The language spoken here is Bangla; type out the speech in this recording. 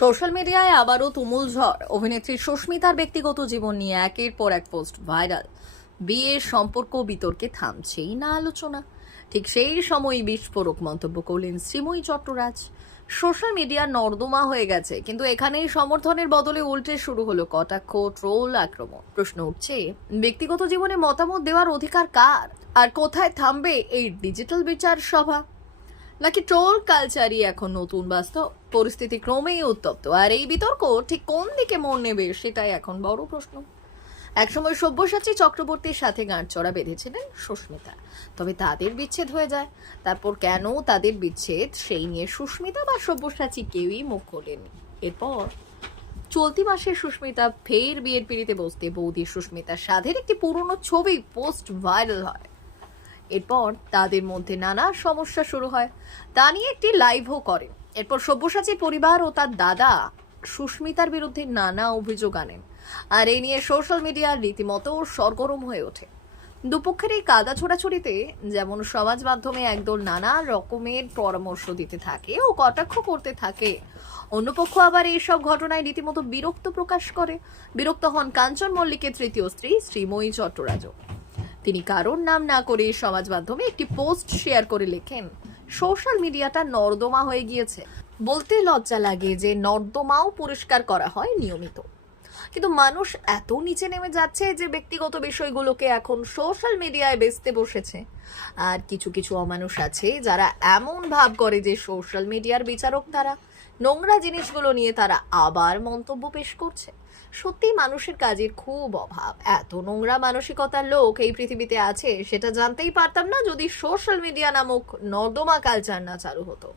সোশ্যাল মিডিয়ায় আবারও তুমুল ঝড়। অভিনেত্রী সুস্মিতার ব্যক্তিগত জীবন নিয়ে একের পর এক পোস্ট ভাইরাল। বিয়ের সম্পর্ক বিতর্কে থামছেই না আলোচনা। ঠিক সেই সময়ই বিস্ফোরক মন্তব্য করলেন শ্রীময়ী চট্টরাজ। সোশ্যাল মিডিয়া নর্দমা হয়ে গেছে, কিন্তু এখানেই সমর্থনের বদলে উল্টে শুরু হলো কটাক্ষ, ট্রোল, আক্রমণ। প্রশ্ন উঠছে, ব্যক্তিগত জীবনে মতামত দেওয়ার অধিকার কার? আর কোথায় থামবে এই ডিজিটাল বিচার সভা? নাকি ট্রোল কালচারই এখন নতুন বাস্তব? পরিস্থিতি ক্রমেই উত্তপ্ত, আর এই বিতর্ক ঠিক কোন দিকে মোড় নেবে সেটাই এখন বড় প্রশ্ন। একসময় সব্যসাচী চক্রবর্তীর সাথে গাঁটছড়া বেঁধেছিলেন সুস্মিতা, তবে তাদের বিচ্ছেদ হয়ে যায়। তারপর কেন তাদের বিচ্ছেদ, সেই নিয়ে সুস্মিতা বা সব্যসাচী কেউই মুখ খোলেনি। এরপর চলতি মাসে সুস্মিতা ফের বিয়ের পিড়িতে বসতে বৌদি সুস্মিতার সাধের একটি পুরনো ছবি পোস্ট ভাইরাল হয়। এরপর তাদের মধ্যে নানা সমস্যা শুরু হয়, তা নিয়ে একটি লাইভও করেন। এরপর সব্যসাচীর পরিবার ও তার দাদা সুস্মিতার বিরুদ্ধে নানা অভিযোগ আনেন, আর এই নিয়ে সোশ্যাল মিডিয়া রীতিমতো সরগরম হয়ে ওঠে। দুপক্ষের এই কাদা ছোড়াছুড়িতে যেমন সমাজ মাধ্যমে একদল নানা রকমের পরামর্শ দিতে থাকে ও কটাক্ষ করতে থাকে, অন্যপক্ষ আবার এইসব ঘটনায় রীতিমতো বিরক্ত প্রকাশ করে। বিরক্ত হন কাঞ্চন মল্লিকের তৃতীয় স্ত্রী শ্রীময়ী চট্টরাজও। তিনি কারোর নাম না করে সমাজ মাধ্যমে একটি পোস্ট শেয়ার করে লেখেন, সোশ্যাল মিডিয়াটা নর্দমা হয়ে গিয়েছে। বলতে লজ্জা লাগে যে নর্দমাও পরিষ্কার করা হয় নিয়মিত, কিন্তু মানুষ এত নিচে নেমে যাচ্ছে যে ব্যক্তিগত বিষয়গুলোকে এখন সোশ্যাল মিডিয়ায় বেচতে বসেছে। আর কিছু কিছু অমানুষ আছে যারা এমন ভাব করে যে সোশ্যাল মিডিয়ার বিচারক তারা। নোংরা জিনিসগুলো নিয়ে তারা আবার মন্তব্য পেশ করছে। সত্যি মানুষের কাজের খুব অভাব। এত নোংরা মানসিকতার লোক এই পৃথিবীতে আছে সেটা জানতেই পারতাম না যদি সোশ্যাল মিডিয়া নামক নর্দমা কালচার না চালু হতো।